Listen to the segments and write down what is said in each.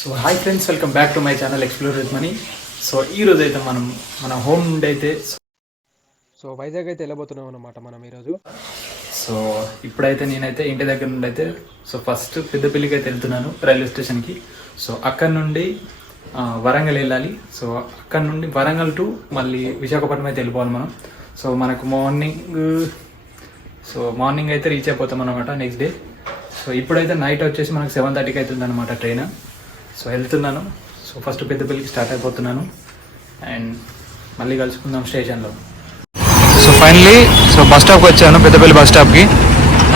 So hi friends, welcome back to my channel explore with money. So ఈరోజు అయితే మనం మన హోమ్ నుండి అయితే వైజాగ్ అయితే వెళ్ళబోతున్నాం అనమాట మనం ఈరోజు. సో ఇప్పుడైతే నేనైతే ఇంటి దగ్గర నుండి అయితే ఫస్ట్ పెద్దపల్లికి అయితే వెళ్తున్నాను, రైల్వే స్టేషన్కి. సో అక్కడ నుండి వరంగల్ వెళ్ళాలి. సో అక్కడ నుండి వరంగల్ టు మళ్ళీ విశాఖపట్నం అయితే వెళ్ళిపోవాలి మనం. సో మనకు మార్నింగ్ అయితే రీచ్ అయిపోతాం అనమాట నెక్స్ట్ డే. సో ఇప్పుడైతే నైట్ వచ్చేసి మనకు 7:30కి అవుతుంది అనమాట ట్రైన్. సో వెళ్తున్నాను. సో ఫస్ట్ పెద్దపల్లికి స్టార్ట్ అయిపోతున్నాను అండ్ మళ్ళీ కలుసుకుందాం స్టేషన్లో. సో ఫైనలీ బస్ స్టాప్కి వచ్చాను, పెద్దపల్లి బస్ స్టాప్కి.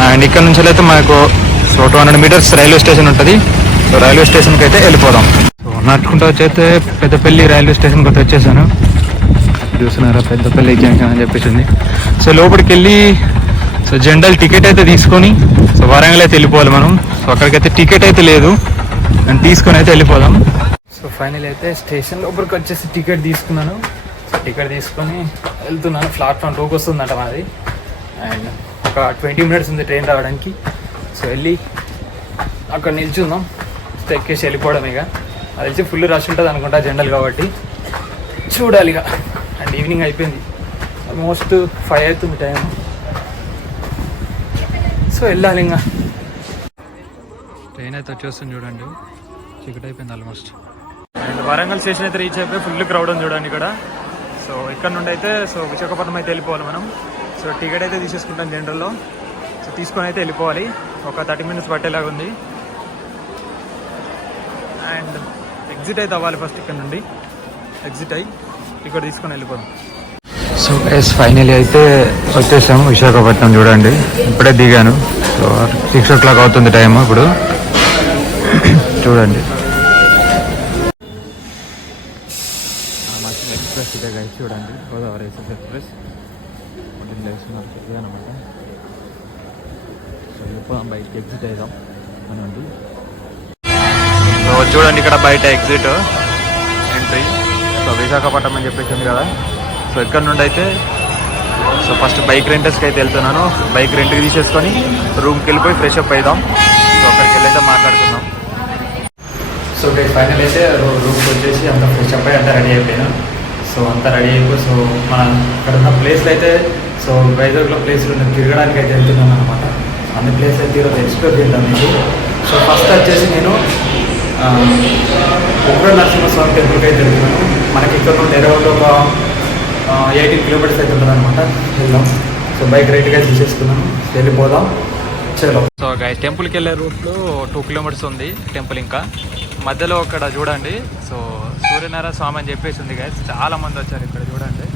అండ్ ఇక్కడ నుంచి అయితే మనకు 200 మీటర్స్ రైల్వే స్టేషన్ ఉంటుంది. సో రైల్వే స్టేషన్కి అయితే వెళ్ళిపోదాం. సో నడుచుకుంటూ వచ్చైతే పెద్దపల్లి రైల్వే స్టేషన్కి అయితే వచ్చేసాను. చూస్తున్నారా, పెద్దపల్లి జంక్షన్ అని చెప్పేసింది. సో లోపలికి వెళ్ళి జనరల్ టికెట్ అయితే తీసుకొని వరంగల్ అయితే వెళ్ళిపోవాలి మనం. సో అక్కడికైతే టికెట్ అయితే లేదు అండ్ తీసుకొని అయితే వెళ్ళిపోదాం. సో ఫైనల్ అయితే స్టేషన్ లోపలికి వచ్చేసి టికెట్ తీసుకున్నాను. సో టికెట్ తీసుకొని వెళ్తున్నాను. ప్లాట్ఫామ్ 2కి వస్తుందంట మాది. అండ్ ఒక 20 మినిట్స్ ఉంది ట్రైన్ రావడానికి. సో వెళ్ళి అక్కడ నిల్చుందాం. సో ఎక్కేసి వెళ్ళిపోవడం. ఇక అది వచ్చి ఫుల్ రష్ ఉంటుంది అనుకుంటా, జనరల్ కాబట్టి చూడాలి ఇక. అండ్ ఈవినింగ్ అయిపోయింది, ఆల్మోస్ట్ 5 అవుతుంది టైం. సో వెళ్ళాలి ఇంకా. ట్రైన్ అయితే వచ్చేస్తుంది చూడండి, చీకటి అయిపోయింది ఆల్మోస్ట్. అండ్ వరంగల్ స్టేషన్ అయితే రీచ్ అయిపోయి ఫుల్ క్రౌడ్ ఉంది చూడండి ఇక్కడ. సో ఇక్కడ నుండి అయితే విశాఖపట్నం అయితే వెళ్ళిపోవాలి మనం. సో టికెట్ అయితే తీసేసుకుంటాం జనరల్లో. సో తీసుకొని అయితే వెళ్ళిపోవాలి. ఒక 30 మినిట్స్ పట్టేలాగా ఉంది. అండ్ ఎగ్జిట్ అయితే అవ్వాలి ఫస్ట్. ఇక్కడ నుండి ఎగ్జిట్ అయ్యి ఇక్కడ తీసుకొని వెళ్ళిపోదాం. సో ఫైనలీ అయితే వచ్చేసాము విశాఖపట్నం. చూడండి ఇప్పుడే దిగాను. సో 6 o'clock అవుతుంది టైం ఇప్పుడు. చూడండి ఎక్స్ప్రెస్ ఇదే గైస్, చూడండి గోదావరి ఎక్స్ప్రెస్ అనమాట. సో వెళ్ళిపోదాం, బయటకి ఎగ్జిట్ అవుదాం అనండి. సో చూడండి ఇక్కడ బయట ఎగ్జిట్ ఎంట్రీ. సో విశాఖపట్నం అని చెప్పేసింది కదా. సో ఇక్కడ నుండి అయితే ఫస్ట్ బైక్ రెంటర్స్కి అయితే వెళ్తున్నాను. బైక్ రెంట్కి తీసేసుకొని రూమ్కి వెళ్ళిపోయి ఫ్రెష్ అప్ అవుదాం. సో అక్కడికి వెళ్ళి అయితే మాట్లాడుకుందాం. సో ఫైనల్ అయితే రూమ్కి వచ్చేసి అంతా ఫ్రెష్ అప్ అయ్యి అంతా రెడీ అయిపోయాను. సో అంతా రెడీ అయిపోయి మన ఇక్కడ ఉన్న ప్లేస్లో అయితే వైజాగ్లో ప్లేస్లు తిరగడానికి అయితే వెళ్తున్నాను అనమాట. అన్ని ప్లేస్ అయితే ఈరోజు ఎక్స్ప్లోర్ చేద్దాం మీకు. సో ఫస్ట్ వచ్చేసి నేను ఉగ్ర నరసింహస్వామి టెంపుల్కి అయితే వెళ్తున్నాను. మనకి ఇక్కడ నుండి ఎరవల్లో ఒక 18 కిలోమీటర్స్ అయితే ఉంటుంది అనమాట. వెళ్దాం. సో బైక్ రైట్గా తీసేసుకున్నాను, వెళ్ళిపోదాం. చలో. సో గైస్ టెంపుల్కి వెళ్ళే రూట్లో 2 కిలోమీటర్స్ ఉంది టెంపుల్. ఇంకా మధ్యలో అక్కడ చూడండి సూర్యనారాయణ స్వామి అని చెప్పేసి ఉంది గైస్. చాలా మంది వచ్చారు ఇక్కడ చూడండి.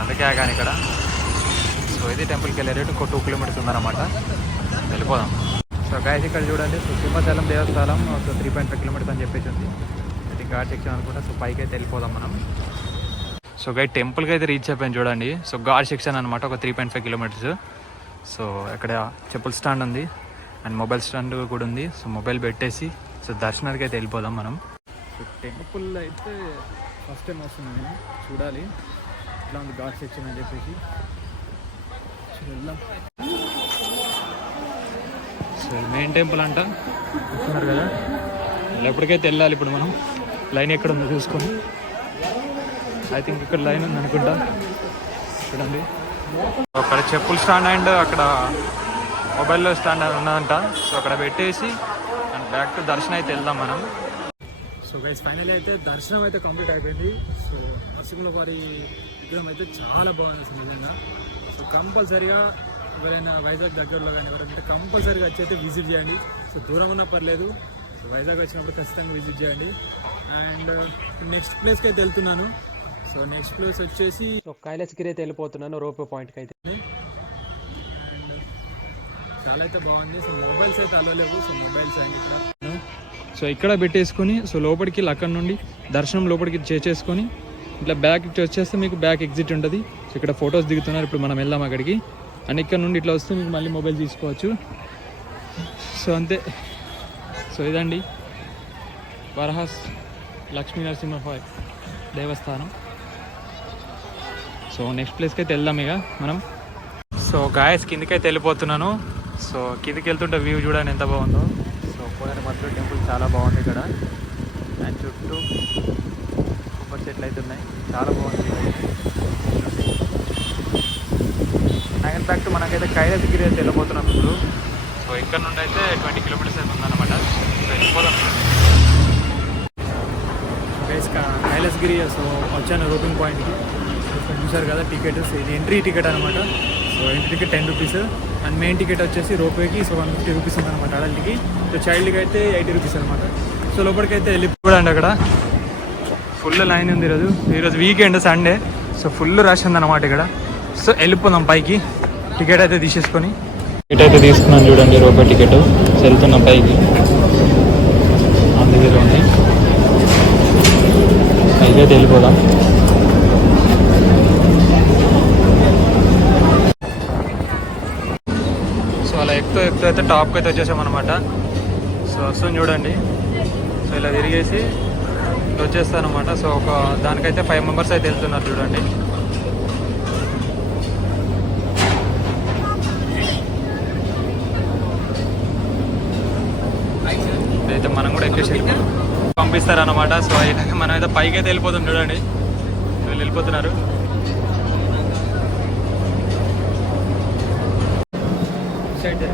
అందుకే కానీ ఇక్కడ. సో ఇది టెంపుల్కి వెళ్ళే రేటు 2 కిలోమీటర్స్ ఉందన్నమాట. వెళ్ళిపోదాం. సో గైస్ ఇక్కడ చూడండి సింహాచలం దేవస్థానం 3.5 కిలోమీటర్స్ అని చెప్పేసి ఉంది. ఇది ఘాట్ సెక్షన్ అనుకుంటా. సో పైకి అయితే వెళ్ళిపోదాం మనం. సో గైస్ టెంపుల్కి అయితే రీచ్ అయిపోయింది చూడండి. సో ఘాట్ సెక్షన్ అనమాట, ఒక 3.5 కిలోమీటర్స్. సో ఇక్కడ చెప్పుల్ స్టాండ్ ఉంది అండ్ మొబైల్ స్టాండ్ కూడా ఉంది. సో మొబైల్ పెట్టేసి దర్శనానికి అయితే వెళ్ళిపోదాం మనం. సో టెంపుల్ అయితే ఫస్ట్ టైం వస్తుంది నేను, చూడాలి ఇట్లా ఉంది ఘాట్ సెక్షన్ అని చెప్పేసి. వెళ్దాం. సో మెయిన్ టెంపుల్ అంట చూస్తున్నారు కదా. ఎప్పటికైతే వెళ్ళాలి ఇప్పుడు మనం. లైన్ ఎక్కడ ఉందో చూసుకొని. ఐ థింక్ ఇక్కడ లైన్ ఉంది అనుకుంటా. చూడండి అక్కడ చెప్పుల్ స్టాండ్ అండ్ అక్కడ మొబైల్ స్టాండ్ ఉన్నదంట. సో అక్కడ పెట్టేసి అండ్ బ్యాక్ టు దర్శనం అయితే వెళ్దాం మనం. సో గైస్ ఫైనల్ అయితే దర్శనం అయితే కంప్లీట్ అయిపోయింది. సో నరసింహుల వారి విగ్రహం అయితే చాలా బాగుంది అసలు నిజంగా. సో కంపల్సరీగా ఎవరైనా వైజాగ్ దగ్గరలో కానీ ఎవరైనా కంపల్సరీగా వచ్చి అయితే విజిట్ చేయండి. సో దూరం ఉన్నా పర్లేదు. సో వైజాగ్ వచ్చినప్పుడు ఖచ్చితంగా విజిట్ చేయండి. అండ్ నెక్స్ట్ ప్లేస్కి అయితే వెళ్తున్నాను. సో నెక్స్ట్ ప్లేస్ వచ్చేసి కైలాసగిరి అయితే వెళ్ళిపోతున్నాను, రోప్ పాయింట్కి అయితే. అండ్ చాలా అయితే బాగుంది. సో మొబైల్స్ అయితే అలవలేవు. సో మొబైల్స్ అండ్ ఇక్కడ పెట్టేసుకొని లోపలికి అక్కడ నుండి దర్శనం లోపలికి చేసేసుకొని ఇట్లా బ్యాక్ వచ్చేస్తే మీకు బ్యాక్ ఎగ్జిట్ ఉంటుంది. సో ఇక్కడ ఫొటోస్ దిగుతున్నారు. ఇప్పుడు మనం వెళ్దాం అక్కడికి. అండ్ ఇక్కడ నుండి ఇట్లా వస్తే మీకు మళ్ళీ మొబైల్ తీసుకోవచ్చు. సో అంతే. సో ఇదండి వరహాస్ లక్ష్మీ నరసింహ దేవస్థానం. సో నెక్స్ట్ ప్లేస్కి అయితే వెళ్దాం ఇక మనం. సో గాయస్ కిందకైతే వెళ్ళిపోతున్నాను. సో కిందికి వెళ్తుంటే వ్యూ చూడండి ఎంత బాగుందో. సో కోనేరు మధ్యలో టెంపుల్ చాలా బాగుంది ఇక్కడ. అండ్ చుట్టూ కొబ్బరి చెట్లు అయితే ఉన్నాయి, చాలా బాగుంది. అండ్ ఫ్యాక్ట్ మనకైతే కైలాసగిరి అయితే వెళ్ళిపోతున్నాం ఇప్పుడు. సో ఇక్కడ నుండి అయితే 20 కిలోమీటర్స్ అయితే ఉందన్నమాట. సో వెళ్ళిపోదాం కైలాసగిరి. సో వచ్చాను రోపింగ్ పాయింట్కి. చూసారు కదా టికెట్, ఇది ఎంట్రీ టికెట్ అనమాట. So entry ticket 10 rupees and main ticket వచ్చేసి రోప్వేకి సో 150 రూపీస్ ఉందన్నమాట అడల్ట్కి. సో చైల్డ్కి అయితే 80 రూపీస్ అనమాట. సో లోపలికి అయితే వెళ్ళిపోడండి. అక్కడ ఫుల్ లైన్ ఉంది ఈరోజు weekend Sunday. So full rush ఉందన్నమాట ఇక్కడ. సో వెళ్ళిపోదాం పైకి, టికెట్ అయితే తీసేసుకొని. టికెట్ అయితే తీసుకున్నాను చూడండి, రోపే టికెట్. సో వెళ్తున్నాం పైకి, అందులో ఉంది. పైకి అయితే వెళ్ళిపోదాం. సో అలా ఎక్కువ అయితే టాప్కి అయితే వచ్చేసామన్నమాట. సో వస్తుంది చూడండి. సో ఇలా తిరిగేసి వచ్చేస్తాను అనమాట. సో ఒక దానికైతే 5 మెంబర్స్ అయితే వెళ్తున్నారు చూడండి. అయితే మనం కూడా ఎక్కేసి పంపిస్తారనమాట. సో అయితే మనం అయితే పైకి అయితే వెళ్ళిపోతాం చూడండి. వీళ్ళు వెళ్ళిపోతున్నారు. సైడ్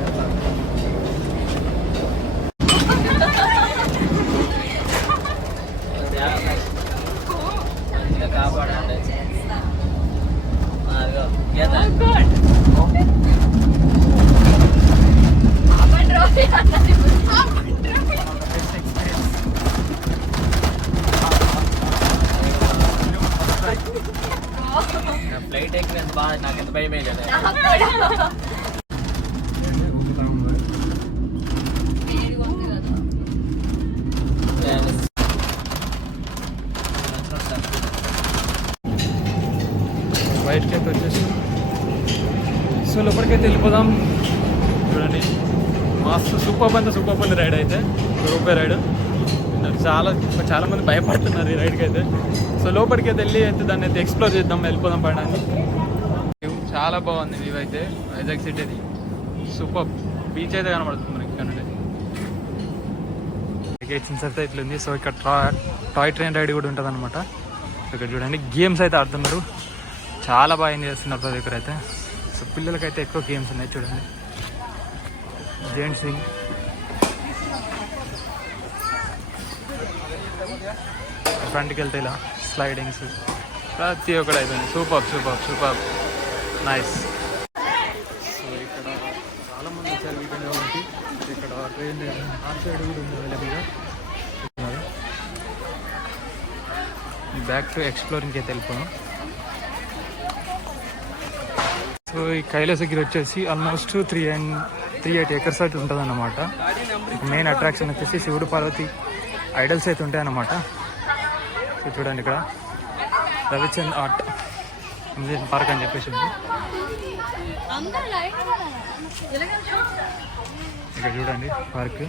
ఫ్లైట్ ఎక్కినంత బాగా నాకు ఎంత భయమే కదా. వైట్కి అయితే వచ్చేసి సో లోపలికైతే వెళ్ళిపోదాం చూడండి. మస్తు సూపర్ ఉంది రైడ్ అయితే, రూపే రైడ్. చాలా మంది భయపడుతున్నారు ఈ రైడ్కి అయితే. సో లోపలికి అయితే వెళ్ళి అయితే దాన్ని అయితే ఎక్స్ప్లోర్ చేద్దాం, వెళ్ళిపోదాం పడడానికి. చాలా బాగుంది వ్యూ అయితే, వైజాగ్ సిటీది సూపర్. బీచ్ అయితే కనబడుతుంది మనకి ఇక్కడ నుండి. టికెట్స్ అయితే ఇట్లుంది. సో ఇక్కడ టాయ్ ట్రైన్ రైడ్ కూడా ఉంటుంది అనమాట. ఇక్కడ చూడండి గేమ్స్ అయితే ఆడుతున్నారు, చాలా బాగా ఎంజాయ్ చేస్తున్నారు ప్రతి ఒక్కరు అయితే. సో పిల్లలకైతే ఎక్కువ గేమ్స్ ఉన్నాయి చూడండి. జెంట్స్ ఫ్రంట్కి వెళ్తే ఇలా స్లైడింగ్స్ ప్రతి ఒక్కటి అయిపోయింది. Super nice. సో ఇక్కడ చాలామంది వచ్చారు వీకెండ్ కాబట్టి. ఇక్కడ ట్రైన్ ఆ సైడ్ కూడా ఉంది అవైలబుల్గా. బ్యాక్ టు ఎక్స్ప్లోరింగ్కి అయితే వెళ్ళిపోయాం. సో ఈ కైలాసగిరి వచ్చేసి ఆల్మోస్ట్ 3.8 acres అయితే ఉంటుంది అన్నమాట. మెయిన్ అట్రాక్షన్ వచ్చేసి శివుడు పార్వతి ఐడల్స్ అయితే ఉంటాయి అన్నమాట. సో చూడండి ఇక్కడ రవిచంద్ ఆర్ట్ మ్యూజియం పార్క్ అని చెప్పేసి ఉంది. ఇక్కడ చూడండి పార్క్.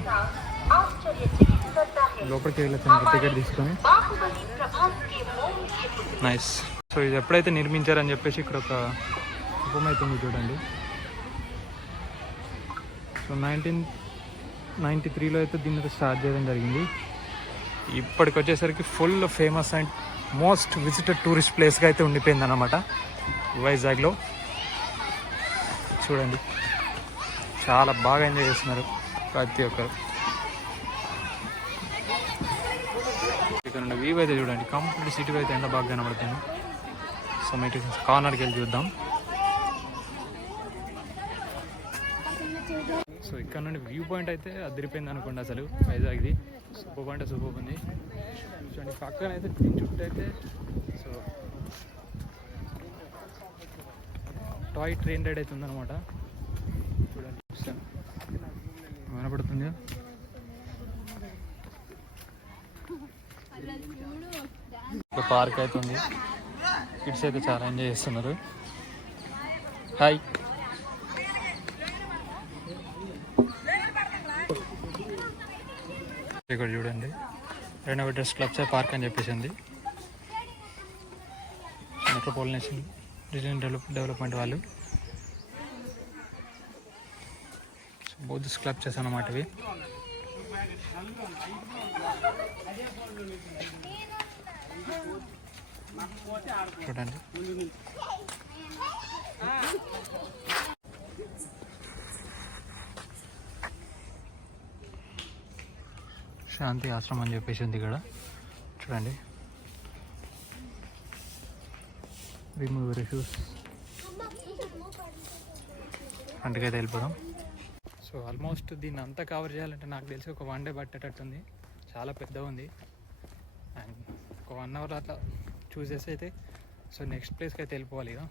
లోపలికి వెళ్ళొచ్చు టికెట్ తీసుకొని. నైస్. సో ఇది ఎప్పుడైతే నిర్మించారని చెప్పేసి ఇక్కడ ఒక ఉపమ అయితే ఉంది చూడండి. సో 1993లో అయితే దీన్ని స్టార్ట్ చేయడం జరిగింది. ఇప్పటికి వచ్చేసరికి full famous and most visited tourist ప్లేస్గా అయితే ఉండిపోయింది అన్నమాట వైజాగ్లో. చూడండి చాలా బాగా ఎంజాయ్ చేస్తున్నారు ప్రతి ఒక్కరు. ఇక్కడ ఉన్న వ్యూ అయితే చూడండి, కంప్లీట్ సిటీ అయితే ఎంత బాగా కనబడుతుంది. సో మీకు కార్నర్కి వెళ్ళి చూద్దాం. సో ఇక్కడ నుండి వ్యూ పాయింట్ అయితే అదిరిపోయింది అనుకోండి అసలు వైజాగ్ది. సూపర్ అంటే సూపర్ ఉంది చూడండి. పక్కన అయితే దీని చుట్టూ అయితే సో టాయ్ ట్రైన్ రైడ్ అయితే ఉందన్నమాట. చూడండి కనపడుతుంది. పార్క్ అయితే ఉంది, కిడ్స్ అయితే చాలా ఎంజాయ్ చేస్తున్నారు. హాయ్. ఇక్కడ చూడండి రెనోవేటర్స్ క్లబ్స్ పార్క్ అని చెప్పేసింది. మెట్రోపాలిటన్ రీజన్ డెవలప్మెంట్ వాళ్ళు. బౌద్ధ స్కల్ప్చర్స్ అన్నమాట ఇవి. చూడండి శాంతి ఆశ్రమం అని చెప్పేసి ఉంది ఇక్కడ. చూడండి రిమూవ్ యువర్ షూస్. ఫ్రంట్కైతే వెళ్ళిపోదాం. సో ఆల్మోస్ట్ దీన్ని అంతా కవర్ చేయాలంటే నాకు తెలిసి ఒక 1 డే పట్టేటట్టుంది. చాలా పెద్దగా ఉంది. అండ్ ఒక 1 అవర్ అట్లా చూసేసి అయితే సో నెక్స్ట్ ప్లేస్కి అయితే వెళ్ళిపోవాలి ఇక.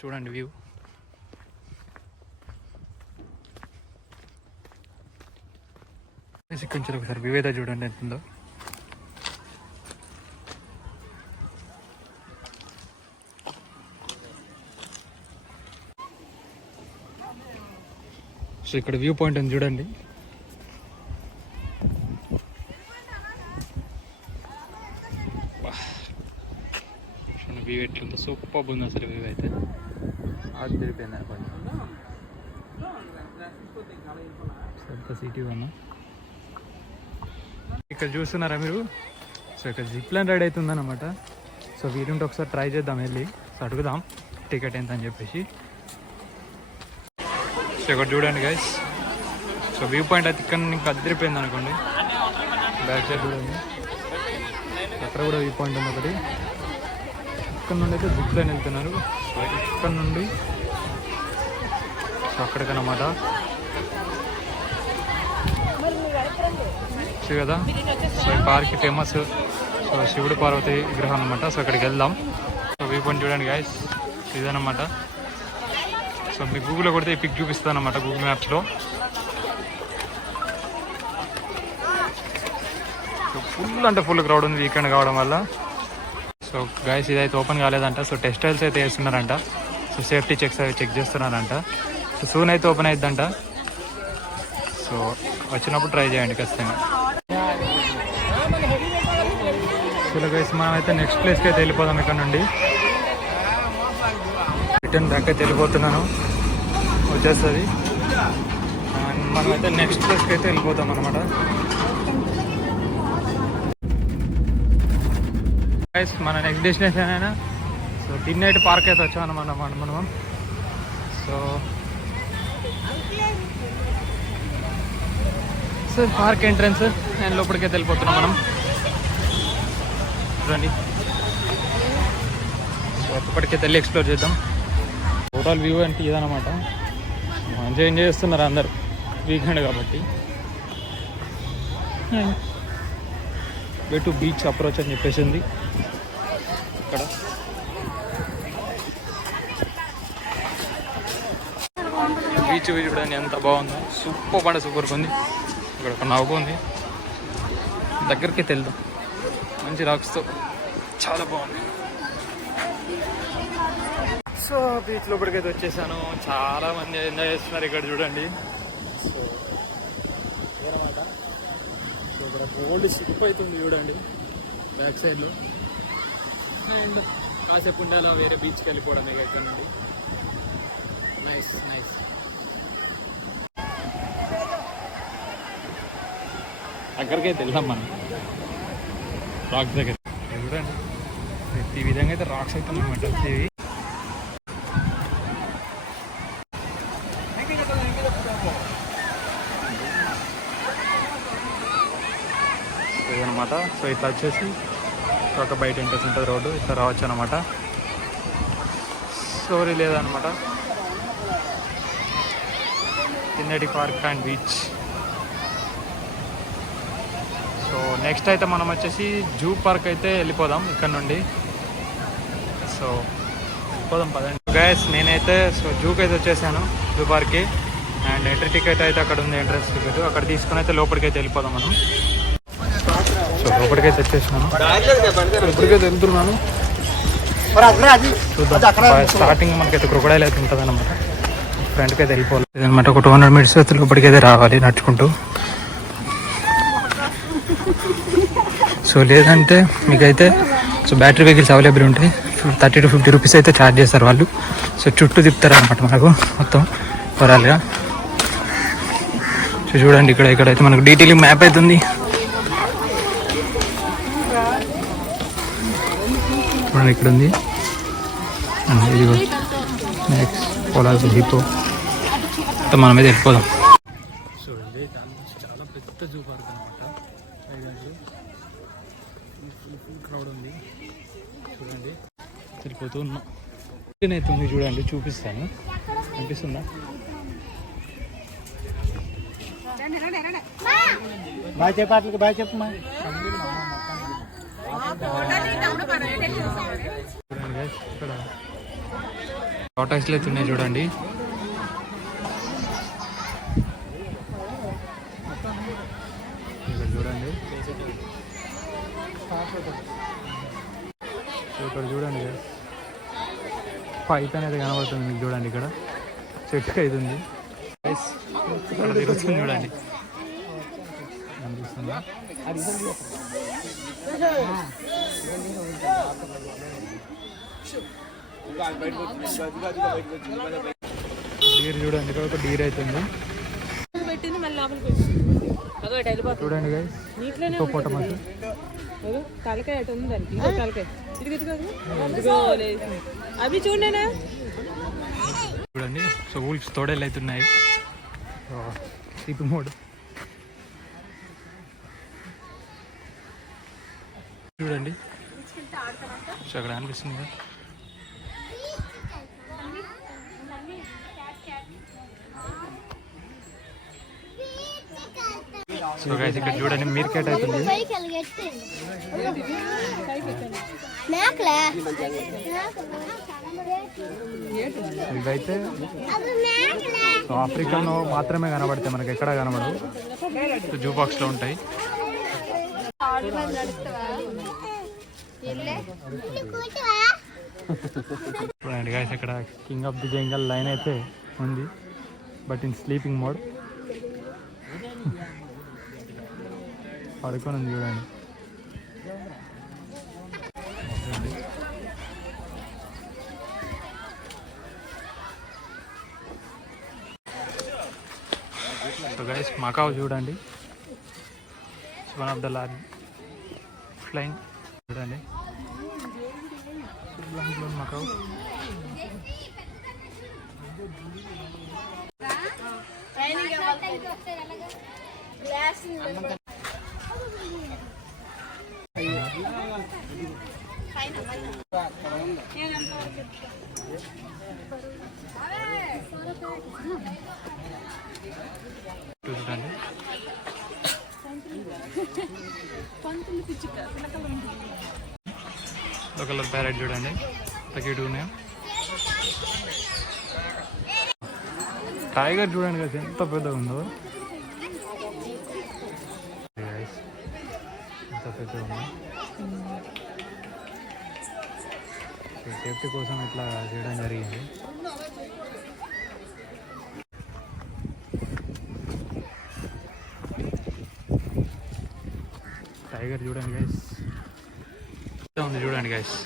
చూడండి వ్యూ. కొంచెం ఒకసారి వ్యూ అయితే చూడండి ఎంత ఉందో. సో ఇక్కడ వ్యూ పాయింట్ ఉంది చూడండి. వ్యూ ఎట్లుందో సూపర్ ఉంది అసలు. వ్యూ అయితే అది తిరిగిపోయింది అనుకోండి. సిటీ వన్ ఇక్కడ చూస్తున్నారా మీరు. సో ఇక్కడ జిప్ లైన్ రైడ్ అవుతుందన్నమాట. సో వీలుంటే ఒకసారి ట్రై చేద్దాం వెళ్ళి. సో అడుగుదాం టికెట్ ఎంత అని చెప్పేసి. సో ఇక్కడ చూడండి గైస్. సో వ్యూ పాయింట్ అయితే ఇక్కడ ఇంకా అదిరిపోయింది అనుకోండి. బ్యాక్ సైడ్ చూడండి అక్కడ కూడా వ్యూ పాయింట్ ఉంది ఒకటి. ఇక్కడ నుండి అయితే జిప్ లైన్ వెళ్తున్నారు. సో ఇక్కడ నుండి సో అక్కడికన్నమాట. సో కదా సో ఈ పార్క్ ఫేమస్. సో శివుడు పార్వతి విగ్రహం అనమాట. సో అక్కడికి వెళ్దాం. సో వ్యూ పాయింట్ చూడండి గైస్ ఇదన్నమాట. సో మీకు గూగుల్లో కొడితే ఈ పిక్ చూపిస్తాను అనమాట గూగుల్ మ్యాప్స్లో. ఫుల్ అంటే ఫుల్ క్రౌడ్ ఉంది వీకెండ్ కావడం వల్ల. సో గైస్ ఇదైతే ఓపెన్ కాలేదంట. సో టెక్స్టైల్స్ అయితే వేస్తున్నారంట. సో సేఫ్టీ చెక్ చేస్తున్నారంట. సో సూన్ అయితే ఓపెన్ అయిద్దంట. సో వచ్చినప్పుడు ట్రై చేయండి ఖచ్చితంగా. సో గైస్ మనం అయితే నెక్స్ట్ ప్లేస్కి అయితే వెళ్ళిపోదాం. ఇక్కడ నుండి రిటర్న్ బ్యాక్ అయితే వెళ్ళిపోతున్నాను వచ్చేస్తుంది. అండ్ మనం అయితే నెక్స్ట్ ప్లేస్కి అయితే వెళ్ళిపోతాం అనమాట. గైస్ మన నెక్స్ట్ డెస్టినేషన్ అయినా సో టిన్నైట్ పార్క్ అయితే వచ్చాం అనమాట మనం. సో పార్క్ ఎంట్రన్స్ అండ్ లోపలికైతే వెళ్ళిపోతున్నాం మనం. చూడండి సో అప్పటికైతే వెళ్ళి ఎక్స్ప్లోర్ చేద్దాం. టోటల్ వ్యూ అంటే ఇదన్నమాట. మంచిగా ఎంజాయ్ చేస్తున్నారు అందరు వీకెండ్ కాబట్టి. వే టు బీచ్ అప్రోచ్ అని చెప్పేసి ఉంది ఇక్కడ. బీచ్ చూడండి ఎంత బాగుందో. సూపర్ ఉంది. ఇక్కడ ఒక నవ్వు ఉంది. దగ్గరికి వెళ్దాం. మంచి రాక్స్తో చాలా బాగుంది. సో బీచ్ లోపలికైతే వచ్చేసాను. చాలా మంది ఎంజాయ్ చేస్తున్నారు ఇక్కడ చూడండి. సో ఏమన్నమాట. సో ఇక్కడ ఓల్డ్ షిప్ అవుతుంది చూడండి బ్యాక్ సైడ్లో. అండ్ కాసేపు ఉండాలా వేరే బీచ్కి వెళ్ళిపోవడం ఇక ఇక్కడ నుండి. నైస్. అక్కడికైతే వెళ్దాం మనం రాక్స్ దగ్గర. చూడండి ఈ విధంగా అయితే రాక్స్ అయితే అనమాట వచ్చేవి. ఇదనమాట. సో ఇట్లా వచ్చేసి ఒక బయట ఎంట్రెన్స్ ఉంటుంది రోడ్డు. ఇట్లా రావచ్చు అనమాట. స్టోరీ లేదనమాట. Tenneti park and beach. So next అయితే మనం వచ్చేసి జూ పార్క్ అయితే వెళ్ళిపోదాం ఇక్కడ నుండి. సో వెళ్ళిపోదాం పదండి గైస్. నేనైతే సో జూకి అయితే వచ్చేసాను, జూ పార్క్కి. అండ్ ఎంట్రీ టికెట్ అయితే అక్కడ ఉంది, ఎంట్రన్స్ టికెట్. అక్కడ తీసుకుని అయితే లోపలికి అయితే వెళ్ళిపోదాం మనం. సో లోపలికైతే వచ్చేసినాను, లోపలికైతే వెళ్తున్నాను. చూద్దాం. స్టార్టింగ్ మనకైతే క్రొకడైల్ అయితే ఉంటుంది అనమాట. ఫ్రంట్కి అయితే వెళ్ళిపోవాలి అనమాట. ఒక 200 మీటర్స్ అయితే లోపలికైతే రావాలి నడుచుకుంటూ. సో లేదంటే మీకైతే సో బ్యాటరీ వెహికల్స్ అవైలబుల్ ఉంటాయి. 30 to 50 రూపీస్ అయితే ఛార్జ్ చేస్తారు వాళ్ళు. సో చుట్టూ తిప్పుతారు అనమాట మనకు మొత్తం ఓవరాల్గా. సో చూడండి ఇక్కడైతే మనకు డీటెయిలింగ్ మ్యాప్ అవుతుంది. చూడండి ఇక్కడ ఉంది. ఇదిగో నెక్స్ట్ పోలాస్ హిప్పో. మనం మీద వెళ్ళిపోదాం. చూడండి చాలా పెద్ద జూ పార్క్ అనమాట. ఫుల్ క్రౌడ్ ఉంది. చూడండి వెళ్ళిపోతూ ఉన్నాం. అవుతుంది చూడండి, చూపిస్తాను. అనిపిస్తుందా? బాయ్ చెప్పాట్లకి బాయ్ చెప్పమ్మా. ఇక్కడ టాటాయిస్లు అయితే ఉన్నాయి చూడండి. ఇక్కడ చూడండి, ఇక్కడ చూడండి పైప్ అనేది కనబడుతుంది మీకు. చూడండి ఇక్కడ చెట్టుకి అవుతుంది తిరుగుతుంది చూడండి, అనిపిస్తుందా? డీర్ చూడండి, ఇక్కడ ఒక డీర్ అవుతుంది చూడండి గైస్. హిప్పోపోటమస్ తలకాయ అటు ఉంది దానికి, ఇంకో తలకాయ అవి చూడేనా చూడండి. సో ఊల్స్ తోడేళ్ళు అవుతున్నాయి. స్లీపింగ్ మోడ్ చూడండి. సో అక్కడ అనిపిస్తుంది కదా. సో గైస్ ఇక్కడ చూడండి మీర్కెట్ అవుతుంది. ఇవైతే ఆఫ్రికాలో మాత్రమే కనబడతాయి, మనకి ఎక్కడ కనబడవు. జూ బాక్స్లో ఉంటాయి. చూడండి గైస్ ఇక్కడ king of the jungle line అయితే ఉంది, బట్ ఇన్ స్లీపింగ్ మోడ్. పడుకొని ఉంది చూడండి. సో గైస్ మకావ్ చూడండి, one of the large flying చూడండి. మకావ్ చూడండి. కలర్ ప్యారెట్ చూడండి, తగ్గట్టు ఉన్నాయి. టైగర్ చూడండి కదా ఎంత పెద్దగా ఉందో, ఎంత పెద్దగా ఉందో. సేఫ్టీ కోసం ఇట్లా చేయడం జరిగింది. టైగర్ చూడండి గైస్, ఉంది చూడండి గైస్.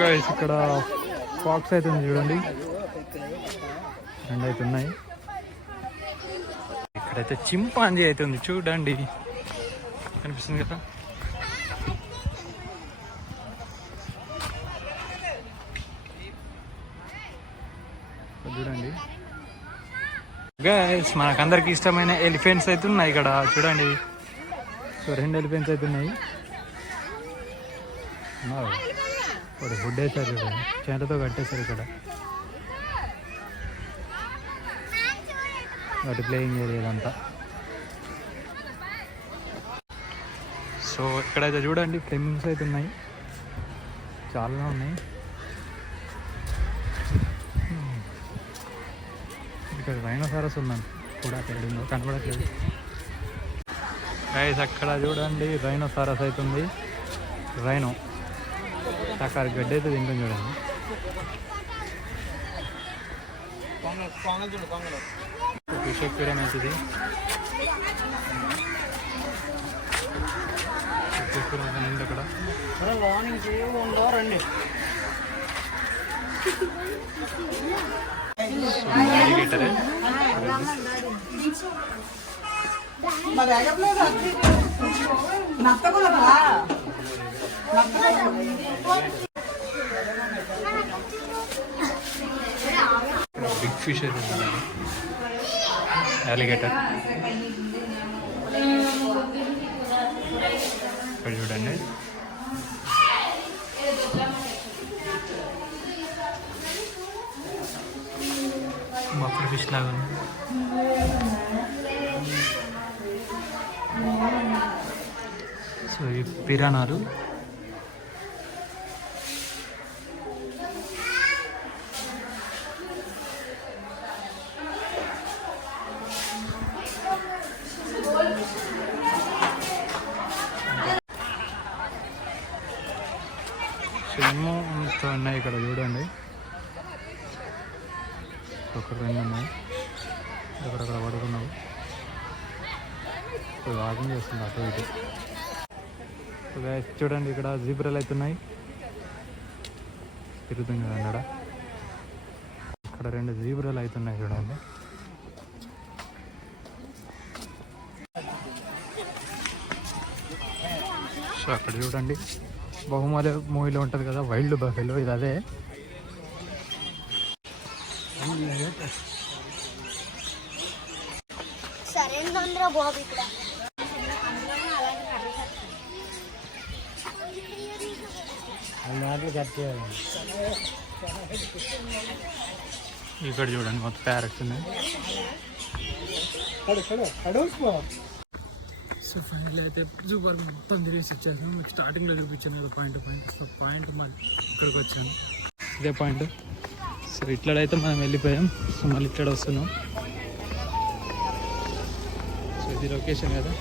గైస్ ఇక్కడ ఫాక్స్ అయితే ఉంది చూడండి, రెండు అయితే ఉన్నాయి. ఇక్కడైతే చింపాంజీ అయితే ఉంది చూడండి, కనిపిస్తుంది కదా. చూడండి గైస్ మనకందరికి ఇష్టమైన ఎలిఫెంట్స్ అయితే ఉన్నాయి ఇక్కడ చూడండి. సో 2 ఎలిఫెంట్స్ అయితే ఉన్నాయి. ఒకటి ఫుడ్ వేసారు చూడండి, చేతతో కట్టేశారు ఇక్కడ. వాటి ప్లేయింగ్ ఏరియా ఇదంతా. సో ఇక్కడైతే చూడండి ఫ్లెమింగ్స్ అయితే ఉన్నాయి, చాలా ఉన్నాయి. ఇక్కడ రైనోసారస్ ఉన్నాను కూడా, అక్కడ కనబడట్లేదు గైస్. అక్కడ చూడండి రైనోసారస్ అవుతుంది, రైనో అక్కడ గడ్డి అయితే తింటుంది చూడండి. ఫిష్ అవుతుంది, ఉంది అక్కడ. అలిగేటరే బిగ్ ఫిష్ అయితే అలిగేటర్. ఇక్కడ చూడండి బఫర్ ఫిష్ లాగా ఉంది. సో ఈ పిరానాలు ఏమో ఉన్నాయి ఇక్కడ చూడండి. ఒక రెండు ఉన్నాయి అక్కడక్కడ పడుకున్నావు. వాకింగ్ చేస్తుంది అటు ఇటు. చూడండి ఇక్కడ జీబ్రాలు అవుతున్నాయి తిరుగుతుంది కదండి. ఇక్కడ రెండు జీబ్రాలు అవుతున్నాయి చూడండి. సో అక్కడ చూడండి బహుమతి మూవీలో ఉంటుంది కదా వైల్డ్ బఫెలో, ఇది అదే. ఇక్కడ చూడండి మొత్తం ప్యారెట్స్ ఉన్నాయి. సో ఫైనల్ అయితే జూ పార్క్ మొత్తం తిరిగి వచ్చేసాను. మీకు స్టార్టింగ్లో చూపించాను కదా పాయింట్. సో పాయింట్ మళ్ళీ ఇక్కడికి వచ్చాను, ఇదే పాయింట్. సో ఇట్లడైతే మనం వెళ్ళిపోయాం. సో మళ్ళీ ఇక్కడ వస్తున్నాం. సో ఇది లొకేషన్ కదా.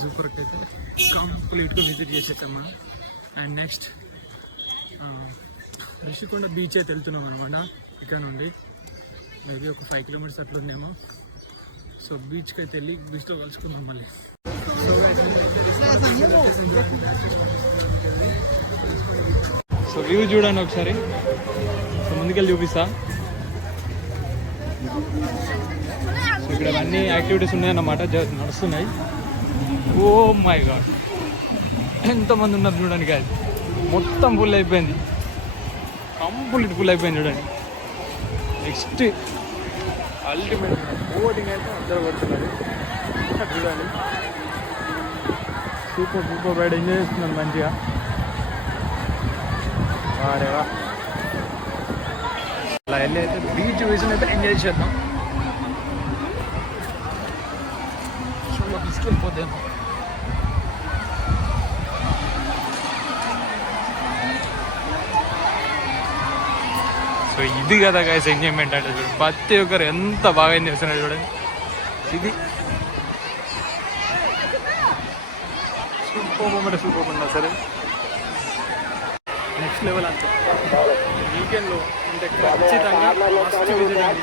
జూ పార్క్ అయితే కంప్లీట్గా విజిట్ చేసేసాం మనం. అండ్ నెక్స్ట్ రిషికొండ బీచ్ అయితే వెళ్తున్నాం అనమాట. ఇక్కడ నుండి మేబీ ఒక 5 కిలోమీటర్స్ అట్లా ఉందేమో. సో బీచ్కి అయితే వెళ్ళి బీచ్లో కలుసుకుందాం మళ్ళీ. సో వ్యూ చూడండి ఒకసారి. సో ముందుకెళ్ళి చూపిస్తా. సో ఇక్కడ అన్ని యాక్టివిటీస్ ఉన్నాయన్నమాట, నడుస్తున్నాయి. ఓ మై గాడ్, ఎంతమంది ఉన్నారు చూడండి. కాదు మొత్తం ఫుల్ అయిపోయింది, కంప్లీట్ ఫుల్ అయిపోయింది చూడండి. నెక్స్ట్ అల్టిమేట్ బోటింగ్ అయితే అందరూ పడుతున్నారు చూడండి. సూపర్ రైడ్ ఎంజాయ్ చేస్తున్నాను మంచిగా. వారేవా అలా వెళ్ళి అయితే బీచ్ విజన్ అయితే ఎంజాయ్ చేద్దాం. తీసుకెళ్ళిపోతాము. సో ఇది కదా గైస్ ఎంజాయ్మెంట్ అంటే. చూడండి ప్రతి ఒక్కరు ఎంత బాగా ఎంజాయ్ చేస్తున్నారు చూడండి. ఇది సూపర్ ఉన్నా సరే నెక్స్ట్ లెవెల్ అంతే. వీకెండ్లో అంటే ఖచ్చితంగా మస్ట్ విజిట్ అండి.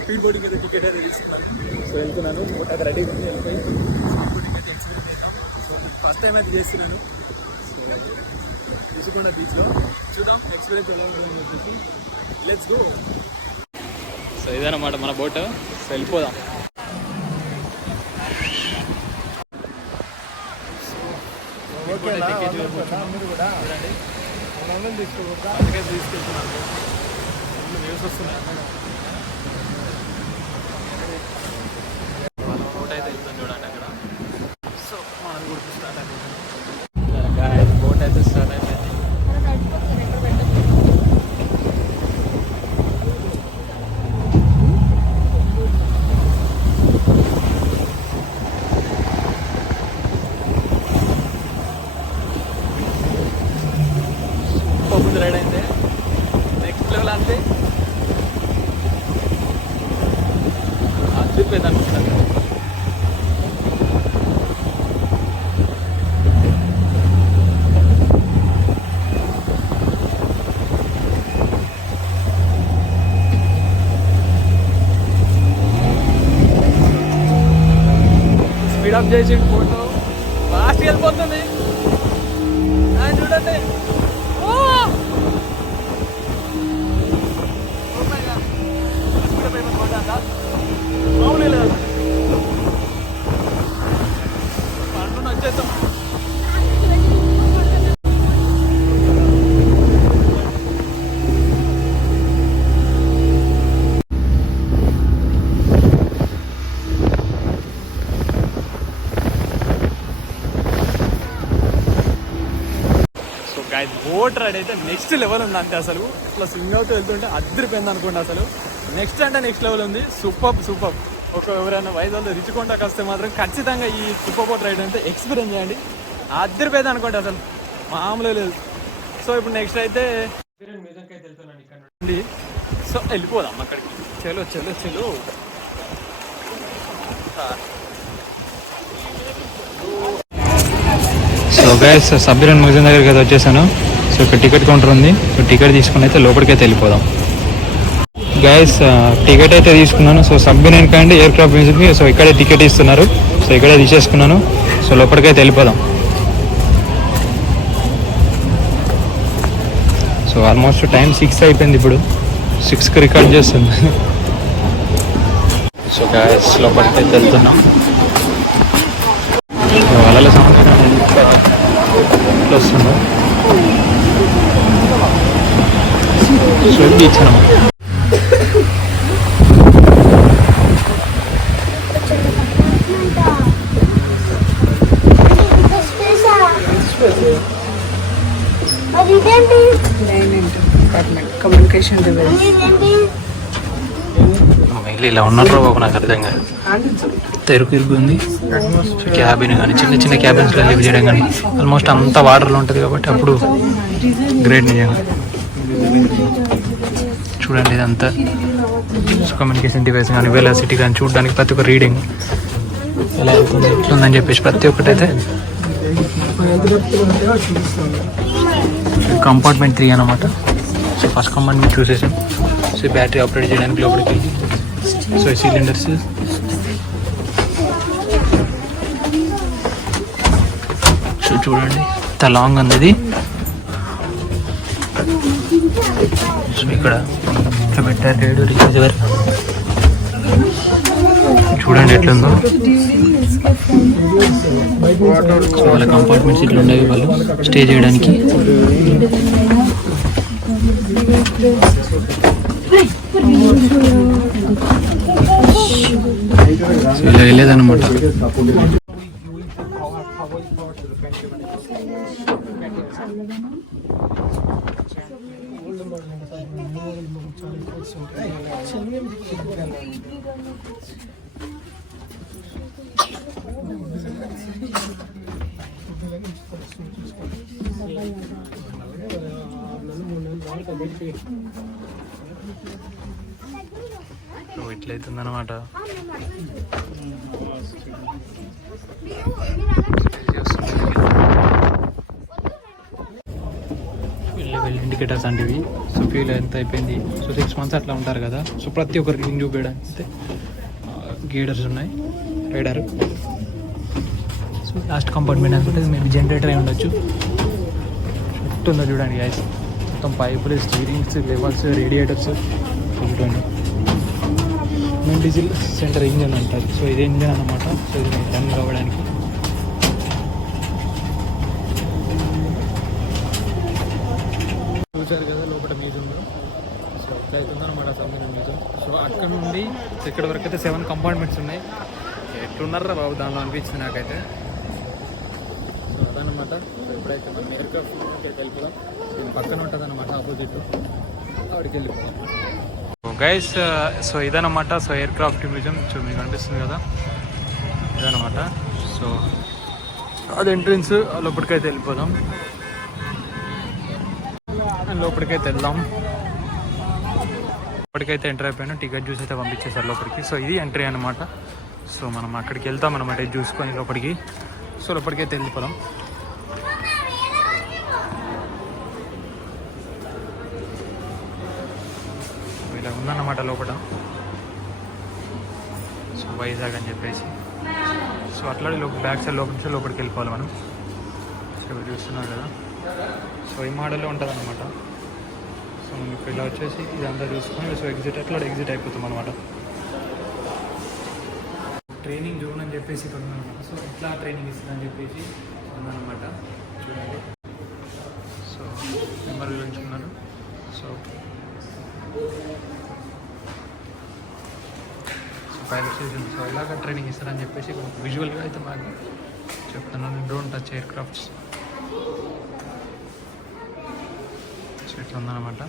స్పీడ్ బోటింగ్ అయితే టికెట్ అయితే తీసుకున్నాను. సో వెళ్తున్నాను, అక్కడ రెడీ వెళ్ళిపోయి స్పీడ్ బోటింగ్ అయితే ఎక్స్పీరియన్స్ అవుతాం. సో ఫస్ట్ టైం అయితే చేస్తున్నాను. సో రిషికొండ బీచ్లో చూద్దాం ఎక్స్పీరియన్స్ ఎలా ఉంటుందని చెప్పేసి. Let's go. సో ఇదన్నమాట మన బోట్. సో వెళ్ళిపోదాం. చూడండి తీసుకెళ్తున్నాను. న్యూస్ వస్తున్నాయి. వాళ్ళ బోట్ అయితే వెళ్తుంది చూడండి అక్కడ. సో మనం కూడా స్టార్ట్ అయిపోయింది. బోట్ అయితే స్టార్ట్ అయిపోయింది. రైడ్ అయితే నెక్స్ట్ లెవెల్ అంతే. అదిరిపోయింది అనుకుంటున్నాను. క్రాప్ చేసి ఫోటో ఫాస్ట్ వెళ్ళిపోతుంది చూడండి. మామూలు లేదు పండుగ వచ్చేస్తాం. బోట్ రైడ్ అయితే నెక్స్ట్ లెవెల్ ఉంది అంతే. అసలు ఇట్లా స్వింగ్ అవుతూ వెళ్తుంటే అద్దరిపోయింది అనుకోండి. అసలు నెక్స్ట్ అంటే నెక్స్ట్ లెవెల్ ఉంది. సూపర్. ఎవరైనా వైజాగ్లో రిచికొండకి వస్తే మాత్రం ఖచ్చితంగా ఈ సూపర్ బోట్ రైడ్ అయితే ఎక్స్పీరియన్స్ చేయండి. అద్దరిపోయింది అనుకోండి, అసలు మామూలు లేదు. సో ఇప్పుడు నెక్స్ట్ అయితే మ్యూజియంకి అయితే వెళ్తున్నాను ఇక్కడ నుండి. సో వెళ్ళిపోదాం అక్కడికి. చలో సో గైస్ సబ్బిరన్ మ్యూజియం దగ్గరికి అయితే వచ్చేసాను. సో ఇక్కడ టికెట్ కౌంటర్ ఉంది. సో టికెట్ తీసుకుని అయితే లోపలికి అయితే వెళ్ళిపోదాం. గైస్ టికెట్ అయితే తీసుకున్నాను. సో సబ్బిరన్ కంటే ఎయిర్ క్రాఫ్ట్ మ్యూజియంకి సో ఇక్కడే టికెట్ ఇస్తున్నారు. సో ఇక్కడే తీసేసుకున్నాను. సో లోపలికి అయితే వెళ్ళిపోదాం. సో ఆల్మోస్ట్ టైం 6 అయిపోయింది. ఇప్పుడు 6కి రికార్డ్ చేస్తుంది. సో గైస్ లోపలికి అయితే వెళ్తున్నాం. అలల సౌండ్ వస్తుంది. సో బీచ్ అన్నమాట. కమ్యూనికేషన్ డివైస్ ఇలా ఉన్నారు బాబు, నాకు అర్థం కాదు. తెరుకు ఉంది క్యాబిన్ కానీ చిన్న క్యాబిన్స్లో లివ్ చేయడం కానీ ఆల్మోస్ట్ అంతా వాటర్లో ఉంటుంది కాబట్టి అప్పుడు గ్రేట్ నిజంగా. చూడండి ఇదంతా కమ్యూనికేషన్ డివైస్ కానీ వెలాసిటీ కానీ చూడడానికి ప్రతి ఒక్క రీడింగ్ ఎలా అవుతుంది ఎట్లుందని చెప్పేసి ప్రతి ఒక్కటైతే. కంపార్ట్మెంట్ 3 అన్నమాట. సో ఫస్ట్ కంపార్ట్మెంట్ చూసేసాం. సో బ్యాటరీ ఆపరేట్ చేయడానికి లోపలికి వెళ్ళి సో సిలిండర్స్ సో చూడండి ఎంత లాంగ్ ఉంది ఇది. సో ఇక్కడ పెట్టారు రేడియో రిసీవర్. చూడండి ఎట్లుందో. సో వాళ్ళ కంపార్ట్మెంట్స్ ఇట్లా ఉండేవి వాళ్ళు స్టే చేయడానికి. ఇలా వెళ్ళేదన్నమాట. సో ఇట్లయితుందన్నమాట. ఇండికేటర్స్ అంటివి. సో ఫ్యూల్ ఎంత అయిపోయింది. సో 6 months అట్లా ఉంటారు కదా. సో ప్రతి ఒక్క రీడింగ్ చూపించడానికి అయితే గేడర్స్ ఉన్నాయి. రైడర్. సో లాస్ట్ కంపార్ట్మెంట్ అనుకుంటే మేబీ జనరేటర్ అయి ఉండొచ్చు. చుట్టూ ఉందో చూడండి గైస్. మొత్తం పైపులు, స్టీరింగ్స్, లెవెల్స్, రేడియేటర్స్ చూడండి. మెయిన్ డీజిల్ సెంటర్ ఇంజన్ అంటారు. సో ఇది ఇంజన్ అన్నమాట. సో ఇది రన్ కావడానికి. చూసారు కదా లోపల మ్యూజియంలో. సో అక్కడ అవుతుందన్నమాట సబ్మెరీన్ మ్యూజియం. సో అక్కడ నుండి ఇక్కడ వరకు అయితే 7 compartments ఉన్నాయి. ఎట్లున్నారా బాబు దానిలో అనిపించింది నాకైతే. సో అదనమాట. సో ఇప్పుడైతే మనం ఎయిర్ క్రాఫ్ట్ మ్యూజియంకి వెళ్ళిపోదాం. దీని పక్కన ఉంటుంది అనమాట ఆపోజిట్. అక్కడికి వెళ్ళిపోదాం. గైస్ సో ఇదనమాట. సో ఎయిర్ క్రాఫ్ట్ మ్యూజియం మీకు కనిపిస్తుంది కదా, ఇదనమాట. సో అది ఎంట్రన్స్. లోపలికైతే వెళ్ళిపోదాం. లోపలికైతే వెళ్దాం. లోపలికైతే ఎంటర్ అయిపోయాను. టికెట్ చూసి అయితే పంపించేసారు లోపలికి. సో ఇది ఎంట్రీ అనమాట. సో మనం అక్కడికి వెళ్తాం అనమాట. ఇది చూసుకొని లోపలికి. సో లోపలికైతే వెళ్ళిపోదాం. ఇలా ఉందన్నమాట లోపల. సో వైజాగ్ అని చెప్పేసి సో అట్లా బ్యాక్ సైడ్ లోపల నుంచి లోపలికి వెళ్ళిపోవాలి మనం. సో ఇక్కడ చూస్తున్నారు కదా, సో ఈ మోడల్లో ఉంటుంది అనమాట. సో మనం ఇప్పుడు ఇలా వచ్చేసి ఇదంతా చూసుకొని సో ఎగ్జిట్ అయిపోతాం అనమాట. ట్రైనింగ్ జోన్ అని చెప్పేసి ఇక్కడ ఉందన్నమాట. సో ఇట్లా ట్రైనింగ్ ఇస్తుందని చెప్పేసి ఉందన్నమాట. చూడండి, సో నెంబర్ ఉంచుకున్నాను. So pilot station. సో ఇలాగ ట్రైనింగ్ ఇస్తారని చెప్పేసి ఇక్కడ విజువల్గా అయితే మాకు చెప్తున్నాను. Drone touch air crafts. So ఇట్లా ఉందన్నమాట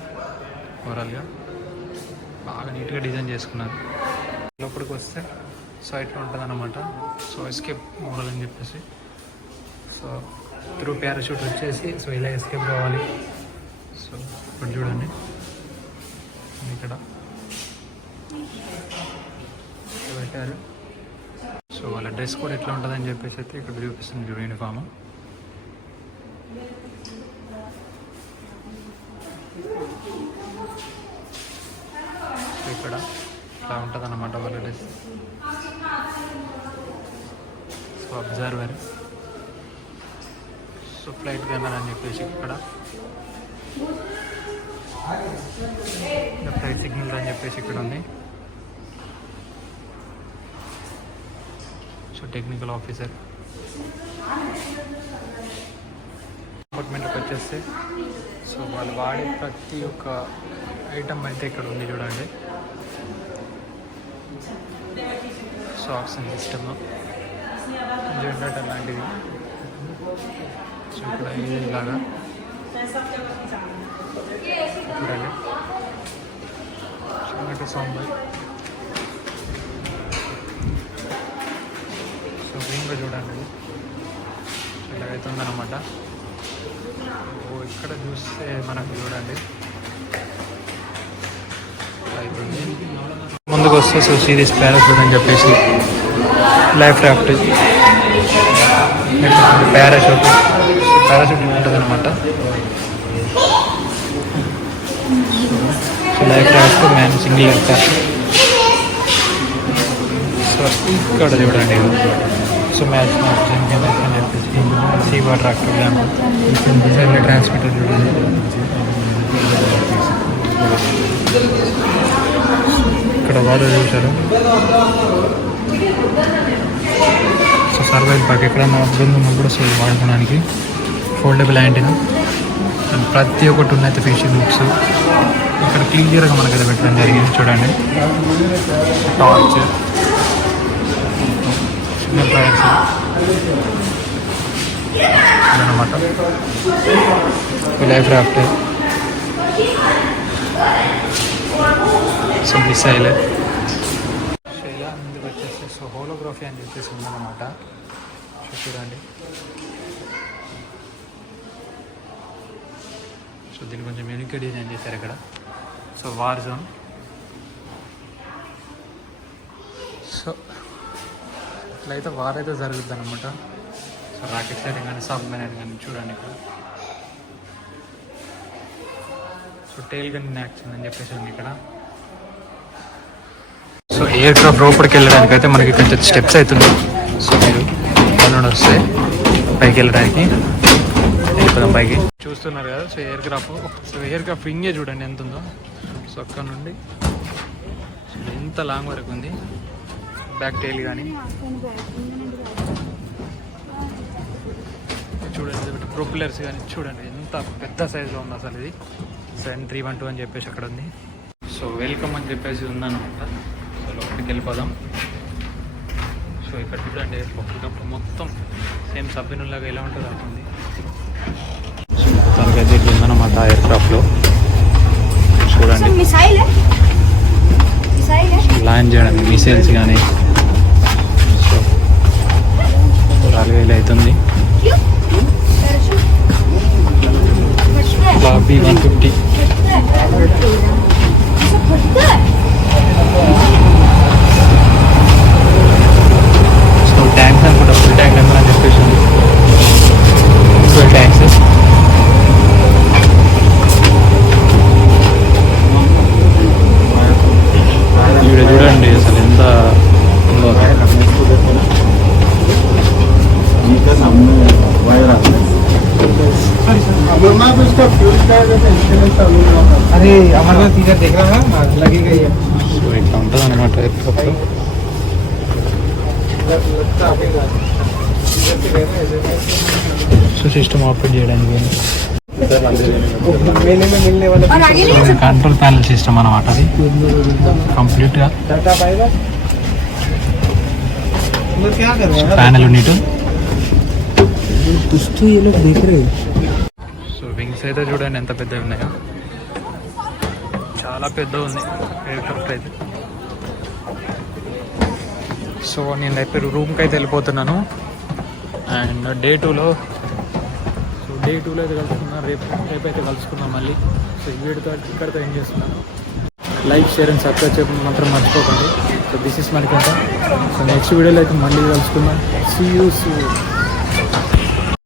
ఓవరాల్గా. బాగా నీట్గా డిజైన్ చేసుకున్నారు. లోపలికి వస్తే సో ఇట్లా ఉంటుంది అన్నమాట. సో ఎస్కేప్ మోడల్ అని చెప్పేసి సో త్రూ ప్యారాషూట్ వచ్చేసి సో ఇలా ఎస్కేప్ కావాలి. సో ఇప్పుడు చూడండి ఇక్కడ పెట్టారు. సో వాళ్ళ డ్రెస్ కూడా ఎట్లా ఉంటుందని చెప్పేసి అయితే ఇక్కడ చూపిస్తుంది చూడు యూనిఫామ్. సో ఇక్కడ ఇట్లా ఉంటుంది అన్నమాట వాళ్ళ dress. So observer, so flight gunner అని చెప్పేసి ఇక్కడ ఫ్లైట్ సిగ్నల్ అని చెప్పేసి ఇక్కడ ఉంది. So technical officer. డిపార్ట్మెంట్కి వచ్చేస్తే సో వాళ్ళు వాడే ప్రతి ఒక్క ఐటమ్ అయితే ఇక్కడ ఉంది చూడండి. సో ఆక్సిజన్ సిస్టమ్, జనరేటర్ లాంటివి. సో ఇక్కడ ఇలాగా చూడండి చిన్నట్టు సాంబార్. సో గ్రీన్గా చూడండి ఇలాగైతే ఉందన్నమాట. ఓ ఇక్కడ చూస్తే మనకు చూడండి అయిపోయింది. ముందుకు వస్తే సో సిరీస్ ప్యారాషూట్ అని చెప్పేసి life raft parachute. So parachute ఉంటుంది అనమాట. So life raft man single life. So ఇక్కడ చూడండి సో మ్యాచ్ అని చెప్పేసి sea water active lamp. Transmitter చూడండి. ఇక్కడ వాటర్ చూసారు. సో సర్వైవ్ ప్యాక్ ఎక్కడన్నా ఇబ్బంది ఉన్నా కూడా సో వాడుకోవడానికి ఫోల్డబుల్ యాంటీనా అండ్ ప్రతి ఒక్కటి ఉన్నాయి. ఫేషియల్ బుక్స్ ఇక్కడ క్లియర్గా మనకి అది పెట్టడం జరిగింది చూడండి. టార్చ్, సిగ్నల్ ఫైర్స్ అన్నమాట. Life raft, so missile. So ఇలా ముందుకు వచ్చేస్తే సో హోలోగ్రఫీ అని చెప్పేసి ఉందన్నమాట. సో చూడండి. సో దీన్ని కొంచెం యూనిక్గా డిజైన్ చేశారు ఇక్కడ. So war zone. సో ఇట్లయితే వార్ అయితే జరుగుతుంది అనమాట. సో రాకెట్ సైడింగ్ కానీ సబ్మెరైన్ కానీ చూడండి ఇక్కడ. సో టైల్ గన్ యాక్షన్ అని చెప్పేసి ఉంది ఇక్కడ. సో ఎయిర్ క్రాఫ్ట్ లోపలికి వెళ్ళడానికి అయితే మనకి కొంచెం స్టెప్స్ అవుతుంది. సో మీరు పనులు వస్తే పైకి వెళ్ళడానికి వెళ్ళిపోదాం పైకి. చూస్తున్నారు కదా సో ఎయిర్ క్రాఫ్ట్ వింగే చూడండి ఎంత ఉందో. సో అక్కడ నుండి ఎంత లాంగ్ వరకు ఉంది. బ్యాక్ టైల్ కానీ చూడండి, ప్రొపెల్లర్స్ కానీ చూడండి ఎంత పెద్ద సైజులో ఉంది అసలు ఇది. సెన్ 312 అని చెప్పేసి అక్కడ ఉంది. సో వెల్కమ్ అని చెప్పేసి ఉందన్నమాట. సో లోపలికి వెళ్ళిపోదాం. సో ఇక్కడ చూడండి ఎయిర్క్రాఫ్ట్ మొత్తం సేమ్ సబ్బినులాగా ఎలా ఉంటుందో అలా ఉంది. సో మొత్తానికైతే ఇట్లా ఉందన్నమాట ఎయిర్క్రాఫ్ట్లో. చూడండి ల్యాండ్ చేయడానికి మిసైల్స్ కానీ సో అలాగే ఇలా అవుతుంది. బాబీ 150. సో ట్యాంక్స్ అనుకుంటా, ఫుల్ ట్యాంక్ నెంబర్ అని చెప్పేసి 12 ట్యాంక్స్. చూడండి అసలు ఎంత ఉందో. अमरनाथ उसका फ्यूल का है जैसे इंस्ट्रूमेंट चालू हुआ था। अरे अमरनाथ इधर देख रहा है लगेगा ये సో ఇట్లా ఉంటుంది అనమాట ఎయిర్క్రాఫ్ట్. సో సిస్టమ్ ఆపరేట్ చేయడానికి मेले में मिलने वाला కంట్రోల్ ప్యానల్ సిస్టమ్ అనమాట అది కంప్లీట్గా डाटा पाएगा उधर क्या कर रहा है ప్యానల్ యూనిట్. कुछ तो ये लोग देख रहे हैं సో వింగ్స్ అయితే చూడండి ఎంత పెద్దవి ఉన్నాయో, చాలా పెద్ద ఉంది ఎయిర్క్రాఫ్ట్ అయితే. సో నేను రేపు రూమ్కి అయితే వెళ్ళిపోతున్నాను. అండ్ డే 2లో అయితే కలుసుకున్నాను. రేపైతే కలుసుకున్నాం మళ్ళీ. సో ఈ వీడియోతో ఇక్కడితో ఏం చేస్తున్నాను, లైక్ షేర్ అండ్ సబ్స్క్రైబ్ చేయడం మాత్రం మర్చిపోకండి. So this is Manikantha. So next వీడియోలో అయితే మళ్ళీ కలుసుకుందాం. See you soon.